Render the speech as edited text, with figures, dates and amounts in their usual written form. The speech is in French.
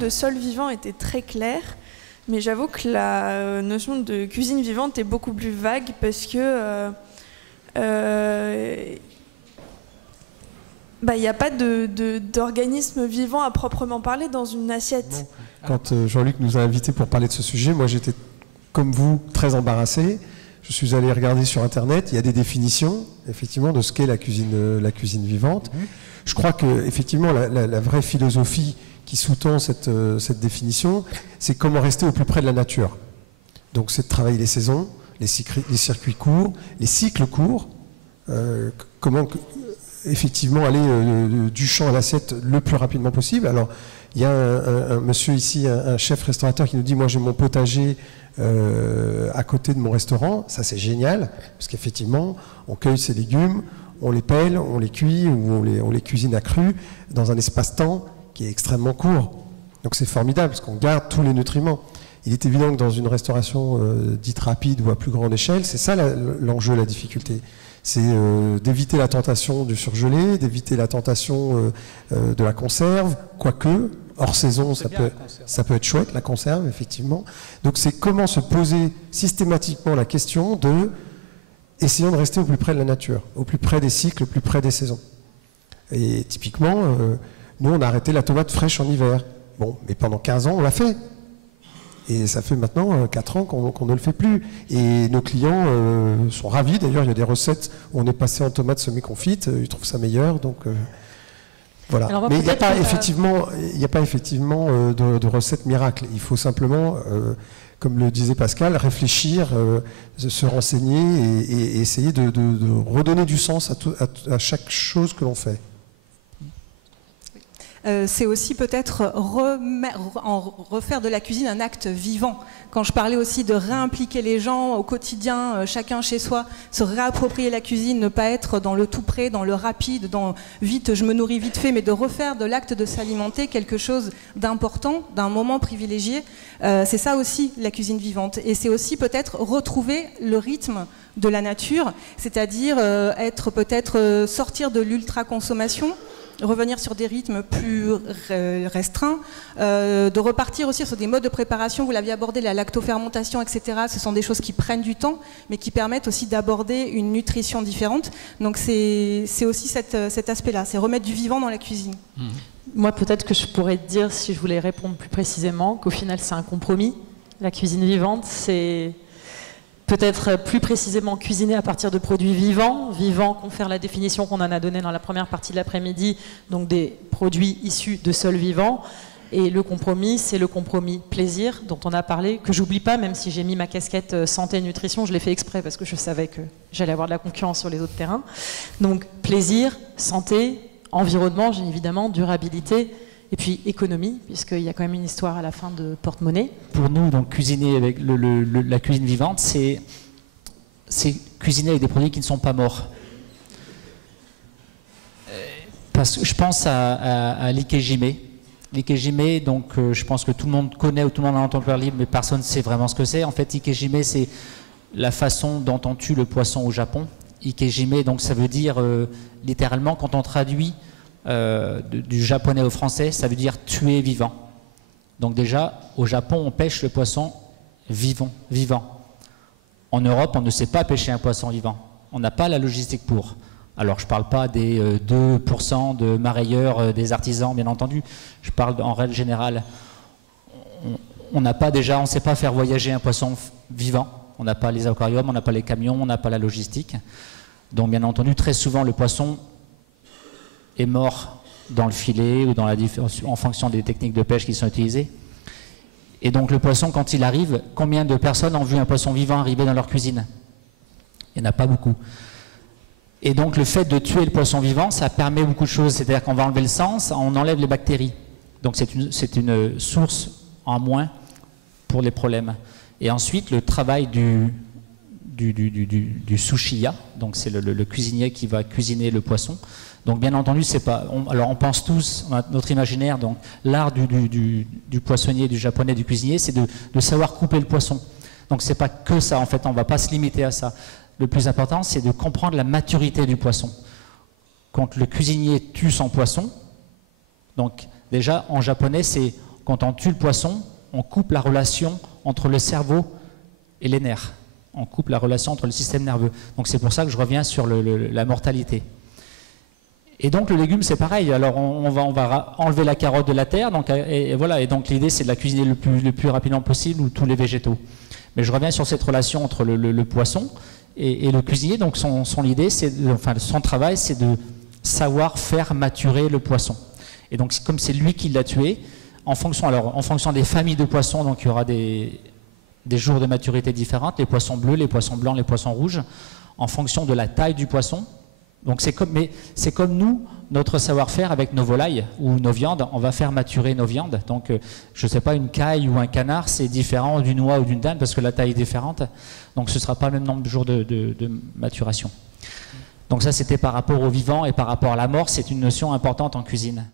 De sol vivant était très claire, mais j'avoue que la notion de cuisine vivante est beaucoup plus vague parce que il n'y a pas d'organisme vivant à proprement parler dans une assiette. Quand Jean-Luc nous a invités pour parler de ce sujet, moi j'étais comme vous très embarrassé. Je suis allé regarder sur internet, il y a des définitions effectivement de ce qu'est la cuisine vivante. Je crois que effectivement la vraie philosophie qui sous-tend cette définition, c'est comment rester au plus près de la nature. Donc c'est de travailler les saisons, les circuits courts, les cycles courts, comment effectivement aller du champ à l'assiette le plus rapidement possible. Alors il y a un monsieur ici, un chef restaurateur qui nous dit « moi j'ai mon potager à côté de mon restaurant », ça c'est génial, parce qu'effectivement on cueille ses légumes, on les pèle, on les cuit ou on les cuisine à cru dans un espace-temps qui est extrêmement court. Donc c'est formidable parce qu'on garde tous les nutriments. Il est évident que dans une restauration dite rapide ou à plus grande échelle, c'est ça l'enjeu, la difficulté. C'est d'éviter la tentation du surgelé, d'éviter la tentation de la conserve, quoique, hors saison, ça peut être chouette, la conserve, effectivement. Donc c'est comment se poser systématiquement la question de essayons de rester au plus près de la nature, au plus près des cycles, au plus près des saisons. Et typiquement, nous, on a arrêté la tomate fraîche en hiver. Bon, mais pendant 15 ans, on l'a fait. Et ça fait maintenant 4 ans qu'on ne le fait plus. Et nos clients sont ravis. D'ailleurs, il y a des recettes où on est passé en tomates semi-confites. Ils trouvent ça meilleur. Donc, voilà. Alors, mais il n'y a pas effectivement, de recette miracle. Il faut simplement, comme le disait Pascal, réfléchir, se renseigner et essayer de redonner du sens à chaque chose que l'on fait. C'est aussi peut-être refaire de la cuisine un acte vivant. Quand je parlais aussi de réimpliquer les gens au quotidien, chacun chez soi, se réapproprier la cuisine, ne pas être dans le tout près, dans le rapide, dans vite, je me nourris vite fait, mais de refaire de l'acte de s'alimenter quelque chose d'important, d'un moment privilégié. C'est ça aussi la cuisine vivante. Et c'est aussi peut-être retrouver le rythme de la nature, c'est-à-dire être peut-être sortir de l'ultra-consommation, revenir sur des rythmes plus restreints, de repartir aussi sur des modes de préparation, vous l'aviez abordé, la lactofermentation, etc. Ce sont des choses qui prennent du temps, mais qui permettent aussi d'aborder une nutrition différente. Donc c'est aussi cet aspect-là, c'est remettre du vivant dans la cuisine. Moi, peut-être que je pourrais te dire, si je voulais répondre plus précisément, qu'au final, c'est un compromis. La cuisine vivante, c'est peut-être plus précisément cuisiner à partir de produits vivants, confère la définition qu'on en a donnée dans la première partie de l'après-midi, donc des produits issus de sols vivants. Et le compromis, c'est le compromis plaisir dont on a parlé, que j'oublie pas, même si j'ai mis ma casquette santé et nutrition, je l'ai fait exprès parce que je savais que j'allais avoir de la concurrence sur les autres terrains. Donc plaisir, santé, environnement, évidemment, durabilité, et puis économie, puisqu'il y a quand même une histoire à la fin de porte-monnaie. Pour nous, donc, cuisiner avec la cuisine vivante, c'est cuisiner avec des produits qui ne sont pas morts. Parce que je pense à l'ikejime. L'ikejime, donc je pense que tout le monde connaît ou tout le monde en entend parler, mais personne ne sait vraiment ce que c'est. En fait, ikejime, c'est la façon dont on tue le poisson au Japon. Ikejime, donc ça veut dire littéralement, quand on traduit du japonais au français, ça veut dire tuer vivant. Donc déjà, au Japon, on pêche le poisson vivant. En Europe, on ne sait pas pêcher un poisson vivant. On n'a pas la logistique pour. Alors, je ne parle pas des 2% de marailleurs, des artisans, bien entendu. Je parle en règle générale. On n'a pas déjà, on ne sait pas faire voyager un poisson vivant. On n'a pas les aquariums, on n'a pas les camions, on n'a pas la logistique. Donc, bien entendu, très souvent, le poisson est mort dans le filet ou dans en fonction des techniques de pêche qui sont utilisées. Et donc le poisson, quand il arrive, combien de personnes ont vu un poisson vivant arriver dans leur cuisine? Il n'y en a pas beaucoup. Et donc le fait de tuer le poisson vivant, ça permet beaucoup de choses. C'est-à-dire qu'on va enlever le sang, on enlève les bactéries. Donc c'est une source en moins pour les problèmes. Et ensuite, le travail du sushiya, donc c'est le cuisinier qui va cuisiner le poisson. Donc bien entendu, c'est pas. Alors on pense tous, on a notre imaginaire, donc l'art du poissonnier, du japonais, du cuisinier, c'est de savoir couper le poisson. Donc c'est pas que ça, en fait, on va pas se limiter à ça. Le plus important, c'est de comprendre la maturité du poisson. Quand le cuisinier tue son poisson, donc déjà en japonais, c'est quand on tue le poisson, on coupe la relation entre le cerveau et les nerfs. On coupe la relation entre le système nerveux. Donc c'est pour ça que je reviens sur la mortalité. Et donc le légume, c'est pareil. Alors on va enlever la carotte de la terre, donc, et voilà. Et donc l'idée, c'est de la cuisiner le plus rapidement possible, ou tous les végétaux. Mais je reviens sur cette relation entre le poisson et le cuisinier. Donc son idée, son travail, c'est de savoir faire maturer le poisson. Et donc comme c'est lui qui l'a tué, en fonction des familles de poissons, donc il y aura des jours de maturité différentes, les poissons bleus, les poissons blancs, les poissons rouges, en fonction de la taille du poisson. Donc c'est comme nous, notre savoir-faire avec nos volailles ou nos viandes, on va faire maturer nos viandes. Donc je ne sais pas, une caille ou un canard, c'est différent d'une oie ou d'une dinde parce que la taille est différente. Donc ce ne sera pas le même nombre de jours de maturation. Donc ça, c'était par rapport au vivant, et par rapport à la mort, c'est une notion importante en cuisine.